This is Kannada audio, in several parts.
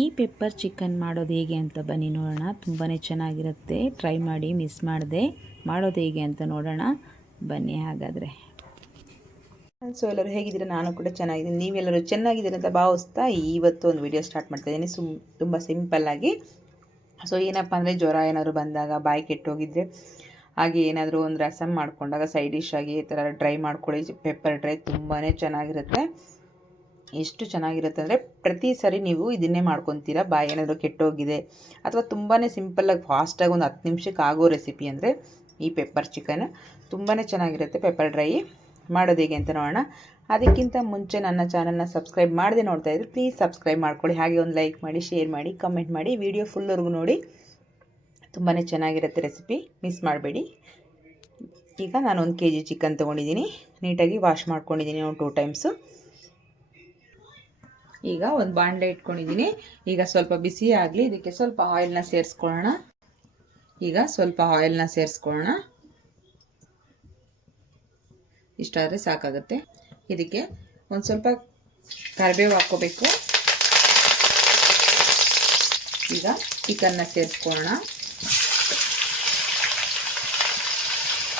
ಈ ಪೆಪ್ಪರ್ ಚಿಕನ್ ಮಾಡೋದು ಹೇಗೆ ಅಂತ ಬನ್ನಿ ನೋಡೋಣ. ತುಂಬಾ ಚೆನ್ನಾಗಿರುತ್ತೆ, ಟ್ರೈ ಮಾಡಿ, ಮಿಸ್ ಮಾಡದೆ. ಮಾಡೋದು ಹೇಗೆ ಅಂತ ನೋಡೋಣ ಬನ್ನಿ. ಹಾಗಾದರೆ ಸೊ ಎಲ್ಲರೂ ಹೇಗಿದ್ದೀರಾ? ನಾನು ಕೂಡ ಚೆನ್ನಾಗಿದ್ದೀನಿ, ನೀವೆಲ್ಲರೂ ಚೆನ್ನಾಗಿದ್ದೀರಿ ಅಂತ ಭಾವಿಸ್ತಾ ಇವತ್ತು ಒಂದು ವಿಡಿಯೋ ಸ್ಟಾರ್ಟ್ ಮಾಡ್ತಾಯಿದ್ದೀನಿ. ತುಂಬ ಸಿಂಪಲ್ಲಾಗಿ. ಸೊ ಏನಪ್ಪ ಅಂದರೆ, ಜ್ವರ ಏನಾದರೂ ಬಂದಾಗ, ಬಾಯಿ ಕೆಟ್ಟೋಗಿದ್ರೆ, ಹಾಗೆ ಏನಾದರೂ ಒಂದು ರಸಮ್ ಮಾಡ್ಕೊಂಡಾಗ ಸೈಡ್ ಡಿಶ್ ಆಗಿ ಈ ಥರ ಡ್ರೈ ಮಾಡ್ಕೊಳ್ಳಿ. ಪೆಪ್ಪರ್ ಡ್ರೈ ತುಂಬಾ ಚೆನ್ನಾಗಿರುತ್ತೆ. ಎಷ್ಟು ಚೆನ್ನಾಗಿರುತ್ತೆ ಅಂದರೆ, ಪ್ರತಿ ಸರಿ ನೀವು ಇದನ್ನೇ ಮಾಡ್ಕೊತೀರಾ. ಬಾಯಿ ಏನಾದರೂ ಕೆಟ್ಟೋಗಿದೆ ಅಥವಾ ತುಂಬಾ ಸಿಂಪಲ್ಲಾಗಿ ಫಾಸ್ಟಾಗಿ ಒಂದು 10 ನಿಮಿಷಕ್ಕೆ ಆಗೋ ರೆಸಿಪಿ ಅಂದರೆ ಈ ಪೆಪ್ಪರ್ ಚಿಕನ್ ತುಂಬಾ ಚೆನ್ನಾಗಿರುತ್ತೆ. ಪೆಪ್ಪರ್ ಡ್ರೈ ಮಾಡೋದು ಹೇಗೆ ಅಂತ ನೋಡೋಣ. ಅದಕ್ಕಿಂತ ಮುಂಚೆ ನನ್ನ ಚಾನಲ್ನ ಸಬ್ಸ್ಕ್ರೈಬ್ ಮಾಡದೆ ನೋಡ್ತಾ ಇದ್ದರೆ ಪ್ಲೀಸ್ ಸಬ್ಸ್ಕ್ರೈಬ್ ಮಾಡ್ಕೊಳ್ಳಿ. ಹಾಗೆ ಒಂದು ಲೈಕ್ ಮಾಡಿ, ಶೇರ್ ಮಾಡಿ, ಕಮೆಂಟ್ ಮಾಡಿ, ವಿಡಿಯೋ ಫುಲ್ವರೆಗೂ ನೋಡಿ. ತುಂಬಾ ಚೆನ್ನಾಗಿರುತ್ತೆ ರೆಸಿಪಿ, ಮಿಸ್ ಮಾಡಬೇಡಿ. ಈಗ ನಾನು 1 kg ಚಿಕನ್ ತೊಗೊಂಡಿದ್ದೀನಿ. ನೀಟಾಗಿ ವಾಶ್ ಮಾಡ್ಕೊಂಡಿದ್ದೀನಿ ಒಂದು 2 ಟೈಮ್ಸು. ಈಗ ಒಂದು ಬಾಣಲೆ ಇಟ್ಕೊಂಡಿದ್ದೀನಿ. ಈಗ ಸ್ವಲ್ಪ ಬಿಸಿ ಆಗಲಿ, ಇದಕ್ಕೆ ಸ್ವಲ್ಪ ಆಯಿಲ್ನ ಸೇರಿಸ್ಕೊಳ್ಳೋಣ. ಇಷ್ಟಾದರೆ ಸಾಕಾಗುತ್ತೆ. ಇದಕ್ಕೆ ಒಂದು ಸ್ವಲ್ಪ ಕರಿಬೇವು ಹಾಕ್ಕೋಬೇಕು. ಈಗ ಚಿಕನ್ನ ಸೇರಿಸ್ಕೊಳ್ಳೋಣ.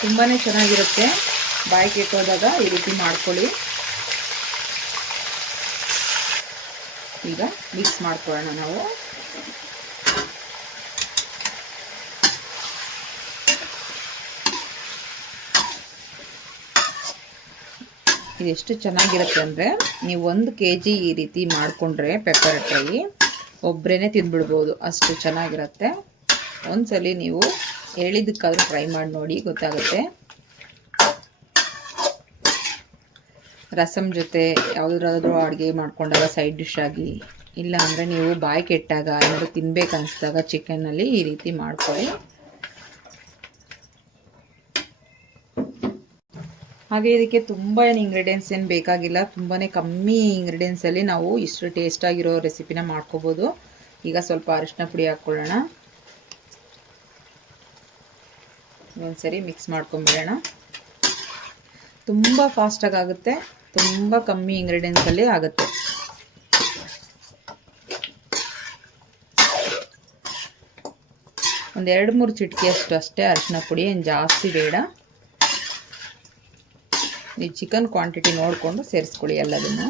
ತುಂಬಾ ಚೆನ್ನಾಗಿರುತ್ತೆ, ಬಾಯಿ ಕೆಟ್ಟೋದಾಗ ಈ ರೀತಿ ಮಾಡ್ಕೊಳ್ಳಿ. ಈಗ ಮಿಕ್ಸ್ ಮಾಡ್ಕೊಳ್ಳೋಣ ನಾವು. ಇದೆಷ್ಟು ಚೆನ್ನಾಗಿರುತ್ತೆ ಅಂದರೆ, ನೀವು 1 kg ಈ ರೀತಿ ಮಾಡಿಕೊಂಡ್ರೆ ಪೆಪ್ಪರ್ ಡ್ರೈ ಒಬ್ಬರೇ ತಿಂದ್ಬಿಡ್ಬೋದು, ಅಷ್ಟು ಚೆನ್ನಾಗಿರುತ್ತೆ. ಒಂದ್ಸಲಿ ನೀವು ಹೇಳಿದ್ದಕ್ಕಾದ್ರೂ ಟ್ರೈ ಮಾಡಿ ನೋಡಿ, ಗೊತ್ತಾಗುತ್ತೆ. ರಸಮ್ ಜೊತೆ ಯಾವುದಾದ್ರೂ ಅಡುಗೆ ಮಾಡ್ಕೊಂಡಾಗ ಸೈಡ್ ಡಿಶ್ ಆಗಿ, ಇಲ್ಲ ಅಂದರೆ ನೀವು ಬಾಯಿ ಕೆಟ್ಟಾಗ ಏನಾದರೂ ತಿನ್ಬೇಕು ಅನಿಸಿದಾಗ ಚಿಕನ್ನಲ್ಲಿ ಈ ರೀತಿ ಮಾಡ್ಕೊಳ್ಳಿ. ಹಾಗೆ ಇದಕ್ಕೆ ತುಂಬ ಏನು ಇಂಗ್ರೀಡಿಯೆಂಟ್ಸ್ ಏನು ಬೇಕಾಗಿಲ್ಲ, ತುಂಬಾ ಕಮ್ಮಿ ಇಂಗ್ರೀಡಿಯೆಂಟ್ಸಲ್ಲಿ ನಾವು ಇಷ್ಟು ಟೇಸ್ಟಾಗಿರೋ ರೆಸಿಪಿನ ಮಾಡ್ಕೋಬೋದು. ಈಗ ಸ್ವಲ್ಪ ಅರಿಶಿನ ಪುಡಿ ಹಾಕ್ಕೊಳ್ಳೋಣ. ಒಂದ್ಸರಿ ಮಿಕ್ಸ್ ಮಾಡ್ಕೊಂಬಿಡೋಣ. ತುಂಬ ಫಾಸ್ಟಾಗಿ ಆಗುತ್ತೆ, ತುಂಬ ಕಮ್ಮಿ ಇಂಗ್ರೀಡಿಯೆಂಟ್ಸಲ್ಲಿ ಆಗುತ್ತೆ. ಒಂದು 2-3 ಚಿಟಿಕೆಯಷ್ಟು ಅಷ್ಟೇ ಅರಿಶಿನ ಪುಡಿ, ಏನು ಜಾಸ್ತಿ ಬೇಡ. ನೀವು ಚಿಕನ್ ಕ್ವಾಂಟಿಟಿ ನೋಡಿಕೊಂಡು ಸೇರಿಸ್ಕೊಳ್ಳಿ ಎಲ್ಲದನ್ನು.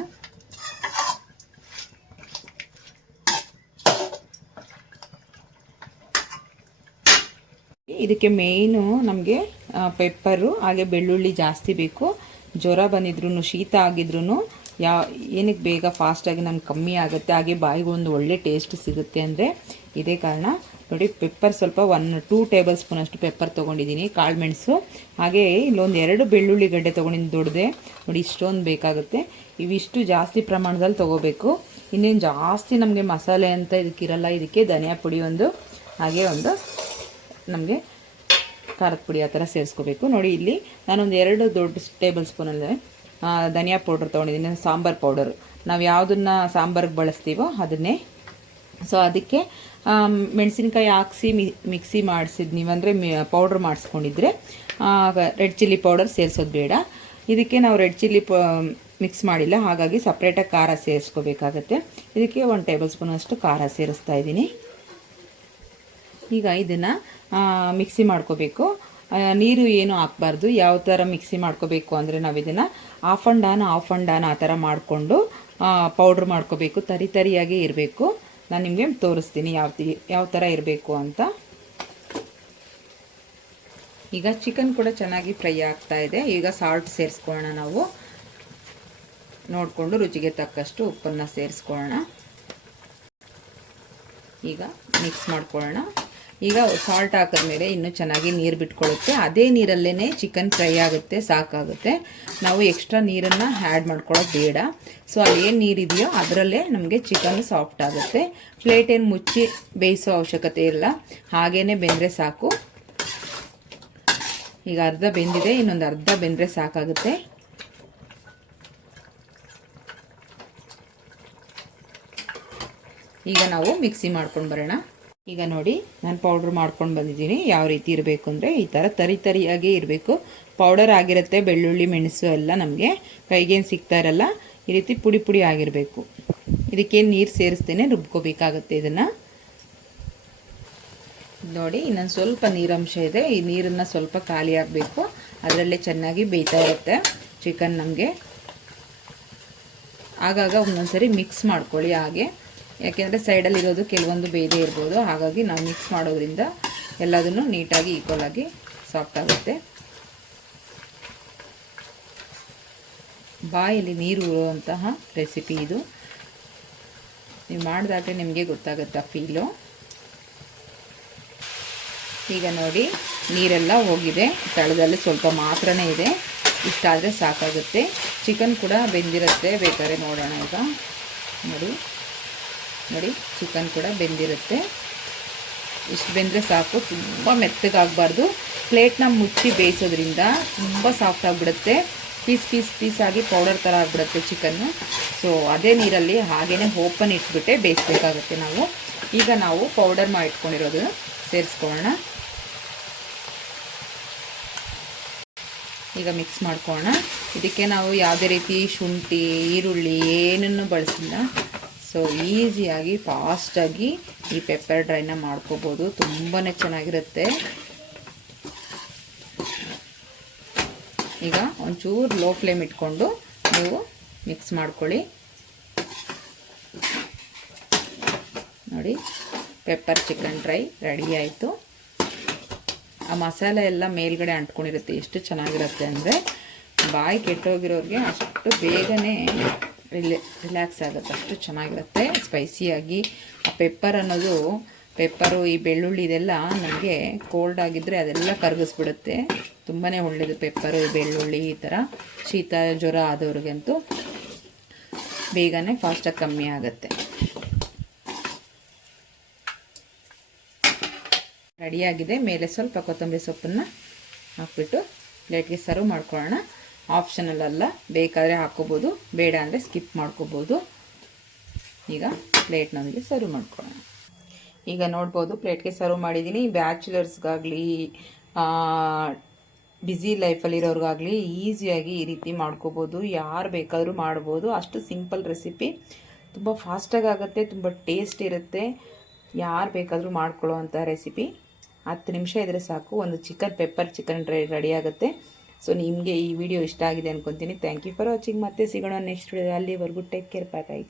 ಇದಕ್ಕೆ ಮೇಯ್ನು ನಮಗೆ ಪೆಪ್ಪರು ಹಾಗೆ ಬೆಳ್ಳುಳ್ಳಿ ಜಾಸ್ತಿ ಬೇಕು. ಜ್ವರ ಬಂದಿದ್ರು, ಶೀತ ಆಗಿದ್ರೂ ಏನಕ್ಕೆ ಬೇಗ ಫಾಸ್ಟಾಗಿ ನಮ್ಗೆ ಕಮ್ಮಿ ಆಗುತ್ತೆ, ಹಾಗೆ ಬಾಯಿಗೆ ಒಂದು ಒಳ್ಳೆ ಟೇಸ್ಟ್ ಸಿಗುತ್ತೆ ಅಂದರೆ ಇದೇ ಕಾರಣ. ನೋಡಿ, ಪೆಪ್ಪರ್ ಸ್ವಲ್ಪ 1-2 ಟೇಬಲ್ ಸ್ಪೂನ್ ಅಷ್ಟು ಪೆಪ್ಪರ್ ತೊಗೊಂಡಿದ್ದೀನಿ. ಕಾಳು ಮೆಣಸು, ಹಾಗೆ ಇಲ್ಲೊಂದು 2 ಬೆಳ್ಳುಳ್ಳಿ ಗಡ್ಡೆ ತೊಗೊಂಡಿದ್ದೀನಿ ದೊಡ್ಡದೆ. ನೋಡಿ, ಇಷ್ಟೊಂದು ಬೇಕಾಗುತ್ತೆ. ಇವಿಷ್ಟು ಜಾಸ್ತಿ ಪ್ರಮಾಣದಲ್ಲಿ ತೊಗೋಬೇಕು. ಇನ್ನೇನು ಜಾಸ್ತಿ ನಮಗೆ ಮಸಾಲೆ ಅಂತ ಇದಕ್ಕಿರಲ್ಲ. ಇದಕ್ಕೆ ಧನಿಯಾ ಪುಡಿ ಒಂದು, ಹಾಗೆ ಒಂದು ನಮಗೆ ಖಾರದ ಪುಡಿ ಆ ಥರ ಸೇರಿಸ್ಕೋಬೇಕು. ನೋಡಿ, ಇಲ್ಲಿ ನಾನೊಂದು 2 ದೊಡ್ಡ ಟೇಬಲ್ ಸ್ಪೂನಲ್ಲಿ ಧನಿಯಾ ಪೌಡ್ರ್ ತೊಗೊಂಡಿದ್ದೀನಿ, ಸಾಂಬಾರು ಪೌಡರು. ನಾವು ಯಾವುದನ್ನು ಸಾಂಬಾರಿಗೆ ಬಳಸ್ತೀವೋ ಅದನ್ನೇ. ಸೊ ಅದಕ್ಕೆ ಮೆಣಸಿನ್ಕಾಯಿ ಹಾಕ್ಸಿ ಮಿಕ್ಸಿ ಮಾಡಿಸಿದ್ದು, ನೀವಂದರೆ ಪೌಡ್ರ್ ಮಾಡಿಸ್ಕೊಂಡಿದ್ರೆ ರೆಡ್ ಚಿಲ್ಲಿ ಪೌಡರ್ ಸೇರಿಸೋದು ಬೇಡ. ಇದಕ್ಕೆ ನಾವು ರೆಡ್ ಚಿಲ್ಲಿ ಮಿಕ್ಸ್ ಮಾಡಿಲ್ಲ, ಹಾಗಾಗಿ ಸಪ್ರೇಟಾಗಿ ಖಾರ ಸೇರಿಸ್ಕೋಬೇಕಾಗತ್ತೆ. ಇದಕ್ಕೆ 1 ಟೇಬಲ್ ಸ್ಪೂನ್ ಅಷ್ಟು ಖಾರ ಸೇರಿಸ್ತಾ ಇದ್ದೀನಿ. ಈಗ ಇದನ್ನು ಮಿಕ್ಸಿ ಮಾಡ್ಕೋಬೇಕು. ನೀರು ಏನು ಹಾಕಬಾರ್ದು. ಯಾವ ಥರ ಮಿಕ್ಸಿ ಮಾಡ್ಕೋಬೇಕು ಅಂದರೆ, ನಾವು ಇದನ್ನು ಆಫ್ ಆ್ಯಂಡ್ ಆನ್ ಆ ಥರ ಮಾಡಿಕೊಂಡು ಪೌಡ್ರ್ ಮಾಡ್ಕೋಬೇಕು. ತರಿಯಾಗಿ ಇರಬೇಕು. ನಾನು ನಿಮಗೆ ತೋರಿಸ್ತೀನಿ ಯಾವ ಥರ ಇರಬೇಕು ಅಂತ. ಈಗ ಚಿಕನ್ ಕೂಡ ಚೆನ್ನಾಗಿ ಫ್ರೈ ಆಗ್ತಾ ಇದೆ. ಈಗ ಸಾಲ್ಟ್ ಸೇರಿಸ್ಕೊಳ್ಳೋಣ. ನಾವು ನೋಡಿಕೊಂಡು ರುಚಿಗೆ ತಕ್ಕಷ್ಟು ಉಪ್ಪನ್ನು ಸೇರಿಸ್ಕೊಳ್ಳೋಣ. ಈಗ ಮಿಕ್ಸ್ ಮಾಡ್ಕೊಳ್ಳೋಣ. ಈಗ ಸಾಲ್ಟ್ ಹಾಕಿದ್ಮೇಲೆ ಇನ್ನೂ ಚೆನ್ನಾಗಿ ನೀರು ಬಿಟ್ಕೊಳ್ಳುತ್ತೆ. ಅದೇ ನೀರಲ್ಲೇ ಚಿಕನ್ ಫ್ರೈ ಆಗುತ್ತೆ, ಸಾಕಾಗುತ್ತೆ. ನಾವು ಎಕ್ಸ್ಟ್ರಾ ನೀರನ್ನು ಆ್ಯಡ್ ಮಾಡ್ಕೊಳ್ಳೋದು ಬೇಡ. ಸೊ ಅಲ್ಲೇನು ನೀರಿದೆಯೋ ಅದರಲ್ಲೇ ನಮಗೆ ಚಿಕನ್ ಸಾಫ್ಟ್ ಆಗುತ್ತೆ. ಪ್ಲೇಟೇನು ಮುಚ್ಚಿ ಬೇಯಿಸೋ ಅವಶ್ಯಕತೆ ಇಲ್ಲ, ಹಾಗೇ ಬೆಂದರೆ ಸಾಕು. ಈಗ ಅರ್ಧ ಬೆಂದಿದೆ, ಇನ್ನೊಂದು ಅರ್ಧ ಬೆಂದರೆ ಸಾಕಾಗುತ್ತೆ. ಈಗ ನಾವು ಮಿಕ್ಸಿ ಮಾಡ್ಕೊಂಡು ಬರೋಣ. ಈಗ ನೋಡಿ, ನಾನು ಪೌಡ್ರ್ ಮಾಡ್ಕೊಂಡು ಬಂದಿದ್ದೀನಿ. ಯಾವ ರೀತಿ ಇರಬೇಕು ಅಂದರೆ, ಈ ಥರ ತರಿಯಾಗೇ ಇರಬೇಕು. ಪೌಡರ್ ಆಗಿರುತ್ತೆ, ಬೆಳ್ಳುಳ್ಳಿ ಮೆಣಸು ಎಲ್ಲ ನಮಗೆ ಕೈಗೇನು ಸಿಗ್ತಾ ಇರಲ್ಲ. ಈ ರೀತಿ ಪುಡಿ ಆಗಿರಬೇಕು. ಇದಕ್ಕೆ ನೀರು ಸೇರಿಸ್ತೇನೆ ರುಬ್ಕೋಬೇಕಾಗುತ್ತೆ ಇದನ್ನು. ನೋಡಿ ಇನ್ನೊಂದು ಸ್ವಲ್ಪ ನೀರಂಶ ಇದೆ, ಈ ನೀರನ್ನು ಸ್ವಲ್ಪ ಖಾಲಿ ಆಗಬೇಕು, ಅದರಲ್ಲೇ ಚೆನ್ನಾಗಿ ಬೇಯ್ತಾ ಇರುತ್ತೆ ಚಿಕನ್. ನಮಗೆ ಆಗಾಗ ಒಂದೊಂದ್ಸರಿ ಮಿಕ್ಸ್ ಮಾಡ್ಕೊಳ್ಳಿ ಹಾಗೆ, ಯಾಕೆಂದರೆ ಸೈಡಲ್ಲಿರೋದು ಕೆಲವೊಂದು ಬೇಯ್ದೇ ಇರ್ಬೋದು. ಹಾಗಾಗಿ ನಾವು ಮಿಕ್ಸ್ ಮಾಡೋದ್ರಿಂದ ಎಲ್ಲದನ್ನು ನೀಟಾಗಿ ಈಕ್ವಲಾಗಿ ಸಾಫ್ಟ್ ಆಗುತ್ತೆ. ಬಾಯಲ್ಲಿ ನೀರು ಉರುವಂತಹ ರೆಸಿಪಿ ಇದು. ನೀವು ಮಾಡಿದಾಗಲೇ ನಿಮಗೆ ಗೊತ್ತಾಗುತ್ತೆ ಆ ಫೀಲು. ಈಗ ನೋಡಿ ನೀರೆಲ್ಲ ಹೋಗಿದೆ, ತಳದಲ್ಲಿ ಸ್ವಲ್ಪ ಮಾತ್ರನೇ ಇದೆ, ಇಷ್ಟಾದರೆ ಸಾಕಾಗುತ್ತೆ. ಚಿಕನ್ ಕೂಡ ಬೆಂದಿರುತ್ತೆ, ಬೇಕಾದ್ರೆ ನೋಡೋಣ ಈಗ. ನೋಡಿ ಚಿಕನ್ ಕೂಡ ಬೆಂದಿರುತ್ತೆ, ಇಷ್ಟು ಬೆಂದರೆ ಸಾಕು. ತುಂಬ ಮೆತ್ತಗಾಗಬಾರ್ದು. ಪ್ಲೇಟ್ನ ಮುಚ್ಚಿ ಬೇಯಿಸೋದ್ರಿಂದ ತುಂಬ ಸಾಫ್ಟ್ ಆಗಿಬಿಡುತ್ತೆ, ಪೀಸ್ ಆಗಿ ಪೌಡರ್ ಥರ ಆಗಿಬಿಡುತ್ತೆ ಚಿಕನ್ನು. ಸೊ ಅದೇ ನೀರಲ್ಲಿ ಹಾಗೇ ಓಪನ್ ಇಟ್ಬಿಟ್ಟೆ ಬೇಯಿಸ್ಬೇಕಾಗುತ್ತೆ ನಾವು. ಈಗ ನಾವು ಪೌಡರ್ ಮಾಡಿ ಇಟ್ಕೊಂಡಿರೋದು ಸೇರಿಸ್ಕೊಳ್ಳೋಣ. ಈಗ ಮಿಕ್ಸ್ ಮಾಡ್ಕೊಳ್ಳೋಣ. ಇದಕ್ಕೆ ನಾವು ಯಾವುದೇ ರೀತಿ ಶುಂಠಿ ಈರುಳ್ಳಿ ಏನನ್ನು ಬಳಸಿಲ್ಲ. ಸೊ ಈಸಿಯಾಗಿ ಫಾಸ್ಟಾಗಿ ಈ ಪೆಪ್ಪರ್ ಡ್ರೈನ ಮಾಡ್ಕೋಬೋದು, ತುಂಬಾ ಚೆನ್ನಾಗಿರುತ್ತೆ. ಈಗ ಒಂಚೂರು ಲೋ ಫ್ಲೇಮ್ ಇಟ್ಕೊಂಡು ನೀವು ಮಿಕ್ಸ್ ಮಾಡ್ಕೊಳ್ಳಿ. ನೋಡಿ ಪೆಪ್ಪರ್ ಚಿಕನ್ ಡ್ರೈ ರೆಡಿ ಆಯಿತು. ಆ ಮಸಾಲೆ ಎಲ್ಲ ಮೇಲ್ಗಡೆ ಅಂಟ್ಕೊಂಡಿರುತ್ತೆ, ಎಷ್ಟು ಚೆನ್ನಾಗಿರುತ್ತೆ ಅಂದರೆ ಬಾಯಿ ಕೆಟ್ಟೋಗಿರೋರಿಗೆ ಅಷ್ಟು ಬೇಗನೆ ರಿಲ್ಯಾಕ್ಸ್ ಆಗುತ್ತೆ, ಅಷ್ಟು ಚೆನ್ನಾಗಿರುತ್ತೆ ಸ್ಪೈಸಿಯಾಗಿ. ಆ ಪೆಪ್ಪರ್ ಅನ್ನೋದು, ಪೆಪ್ಪರು ಈ ಬೆಳ್ಳುಳ್ಳಿ ಇದೆಲ್ಲ ನಮಗೆ ಕೋಲ್ಡ್ ಆಗಿದ್ದರೆ ಅದೆಲ್ಲ ಕರಗಿಸ್ಬಿಡುತ್ತೆ. ತುಂಬಾ ಒಳ್ಳೆಯದು ಪೆಪ್ಪರು, ಬೆಳ್ಳುಳ್ಳಿ ಈ ಥರ ಶೀತ ಜ್ವರ ಆದವ್ರಿಗಂತೂ ಬೇಗನೆ ಫಾಸ್ಟಾಗಿ ಕಮ್ಮಿ ಆಗುತ್ತೆ. ರೆಡಿಯಾಗಿದೆ. ಮೇಲೆ ಸ್ವಲ್ಪ ಕೊತ್ತಂಬರಿ ಸೊಪ್ಪನ್ನು ಹಾಕ್ಬಿಟ್ಟು ಪ್ಲೇಟ್ಗೆ ಸರ್ವ್ ಮಾಡ್ಕೊಳ್ಳೋಣ. ಆಪ್ಷನಲ್ ಅಲ್ಲ, ಬೇಕಾದರೆ ಹಾಕ್ಕೋಬೋದು, ಬೇಡ ಅಂದರೆ ಸ್ಕಿಪ್ ಮಾಡ್ಕೋಬೋದು. ಈಗ ಪ್ಲೇಟ್ನೊಂದಿಗೆ ಸರ್ವ್ ಮಾಡ್ಕೊಳ್ಳೋಣ. ಈಗ ನೋಡ್ಬೋದು ಪ್ಲೇಟ್ಗೆ ಸರ್ವ್ ಮಾಡಿದ್ದೀನಿ. ಬ್ಯಾಚುಲರ್ಸ್ಗಾಗಲಿ ಬ್ಯುಸಿ ಲೈಫಲ್ಲಿರೋರಿಗಾಗಲಿ ಈಸಿಯಾಗಿ ಈ ರೀತಿ ಮಾಡ್ಕೋಬೋದು, ಯಾರು ಬೇಕಾದರೂ ಮಾಡ್ಬೋದು. ಅಷ್ಟು ಸಿಂಪಲ್ ರೆಸಿಪಿ, ತುಂಬ ಫಾಸ್ಟಾಗಿ ಆಗುತ್ತೆ, ತುಂಬ ಟೇಸ್ಟ್ ಇರುತ್ತೆ. ಯಾರು ಬೇಕಾದರೂ ಮಾಡ್ಕೊಳ್ಳೋ ಅಂಥ ರೆಸಿಪಿ. 10 ನಿಮಿಷ ಇದ್ದರೆ ಸಾಕು, ಒಂದು ಪೆಪ್ಪರ್ ಚಿಕನ್ ಡ್ರೈ ರೆಡಿ ಆಗುತ್ತೆ. ಸೊ ನಿಮಗೆ ಈ ವಿಡಿಯೋ ಇಷ್ಟ ಆಗಿದೆ ಅಂದ್ಕೊತೀನಿ. Thank you for watching. ಮತ್ತೆ ಸಿಗೋಣ ನೆಕ್ಸ್ಟ್ ವಿಡಿಯೋ. ಅಲ್ಲಿವರೆಗೂ ಟೇಕ್ ಕೇರ್, ಬಾಯ್.